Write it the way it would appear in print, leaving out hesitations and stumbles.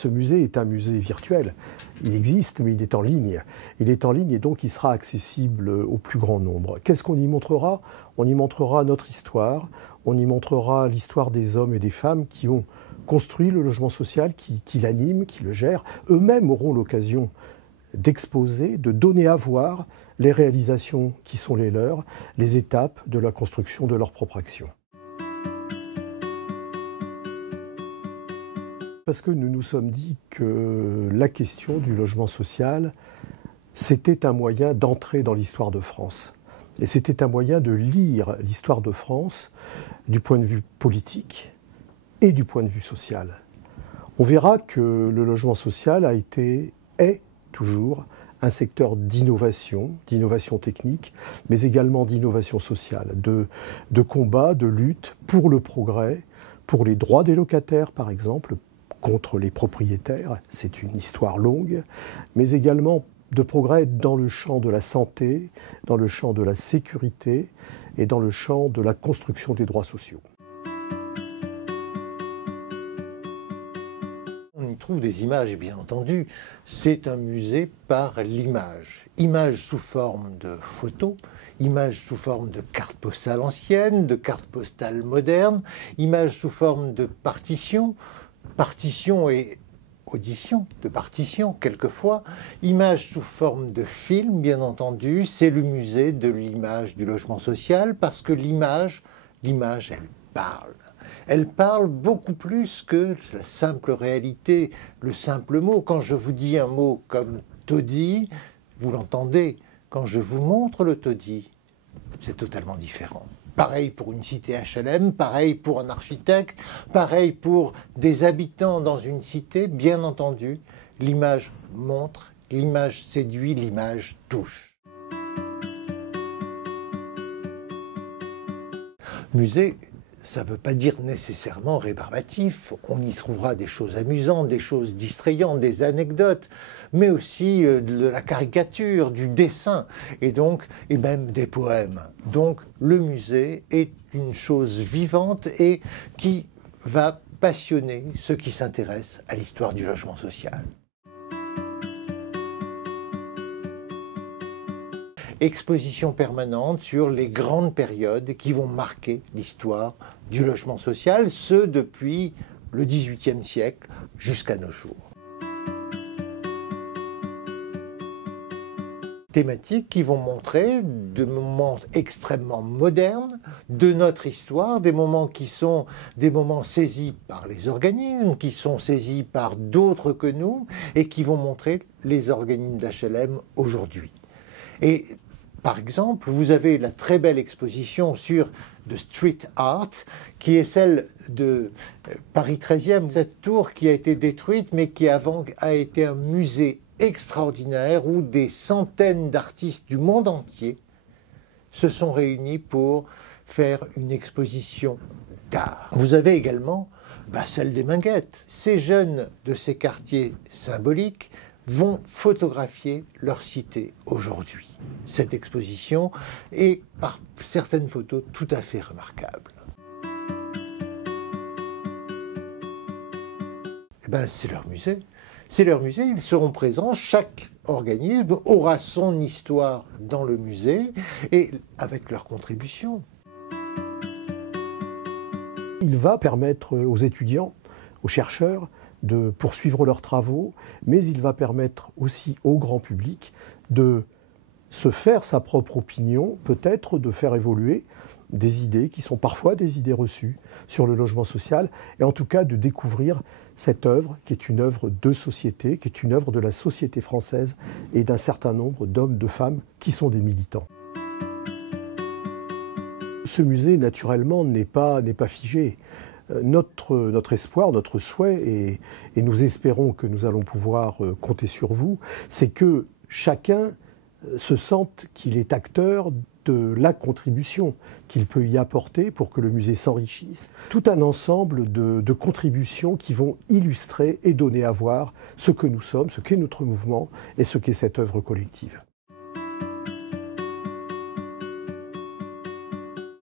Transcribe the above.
Ce musée est un musée virtuel. Il existe, mais il est en ligne. Il est en ligne et donc il sera accessible au plus grand nombre. Qu'est-ce qu'on y montrera? On y montrera notre histoire, on y montrera l'histoire des hommes et des femmes qui ont construit le logement social, qui l'animent, qui le gèrent. Eux-mêmes auront l'occasion d'exposer, de donner à voir les réalisations qui sont les leurs, les étapes de la construction de leur propre action. Parce que nous nous sommes dit que la question du logement social, c'était un moyen d'entrer dans l'histoire de France. Et c'était un moyen de lire l'histoire de France du point de vue politique et du point de vue social. On verra que le logement social est toujours un secteur d'innovation technique, mais également d'innovation sociale, de combat, de lutte pour le progrès, pour les droits des locataires par exemple, contre les propriétaires, c'est une histoire longue, mais également de progrès dans le champ de la santé, dans le champ de la sécurité et dans le champ de la construction des droits sociaux. On y trouve des images, bien entendu. C'est un musée par l'image. Image sous forme de photos, image sous forme de cartes postales anciennes, de cartes postales modernes, image sous forme de partitions, partitions et audition de partitions quelquefois, image sous forme de film, bien entendu. C'est le musée de l'image du logement social parce que l'image, elle parle. Elle parle beaucoup plus que la simple réalité, le simple mot. Quand je vous dis un mot comme taudis, vous l'entendez. Quand je vous montre le taudis, c'est totalement différent. Pareil pour une cité HLM, pareil pour un architecte, pareil pour des habitants dans une cité, bien entendu. L'image montre, l'image séduit, l'image touche. Musée, ça ne veut pas dire nécessairement rébarbatif. On y trouvera des choses amusantes, des choses distrayantes, des anecdotes, mais aussi de la caricature, du dessin, et même des poèmes. Donc le musée est une chose vivante et qui va passionner ceux qui s'intéressent à l'histoire du logement social. Exposition permanente sur les grandes périodes qui vont marquer l'histoire du logement social, ce depuis le XVIIIe siècle jusqu'à nos jours. Thématiques qui vont montrer des moments extrêmement modernes de notre histoire, des moments qui sont des moments saisis par les organismes, qui sont saisis par d'autres que nous, et qui vont montrer les organismes d'HLM aujourd'hui. Et par exemple, vous avez la très belle exposition sur de street art, qui est celle de Paris 13e, cette tour qui a été détruite, mais qui avant a été un musée extraordinaire où des centaines d'artistes du monde entier se sont réunis pour faire une exposition d'art. Vous avez également celle des Minguettes. Ces jeunes de ces quartiers symboliques vont photographier leur cité aujourd'hui. Cette exposition est par certaines photos tout à fait remarquable. C'est leur musée. C'est leur musée, ils seront présents, chaque organisme aura son histoire dans le musée et avec leur contribution. Il va permettre aux étudiants, aux chercheurs, de poursuivre leurs travaux, mais il va permettre aussi au grand public de se faire sa propre opinion, peut-être de faire évoluer des idées qui sont parfois des idées reçues sur le logement social, et en tout cas de découvrir cette œuvre qui est une œuvre de société, qui est une œuvre de la société française et d'un certain nombre d'hommes, de femmes qui sont des militants. Ce musée, naturellement, n'est pas figé. Notre espoir, notre souhait, et nous espérons que nous allons pouvoir compter sur vous, c'est que chacun se sente qu'il est acteur de la contribution qu'il peut y apporter pour que le musée s'enrichisse. Tout un ensemble de contributions qui vont illustrer et donner à voir ce que nous sommes, ce qu'est notre mouvement et ce qu'est cette œuvre collective.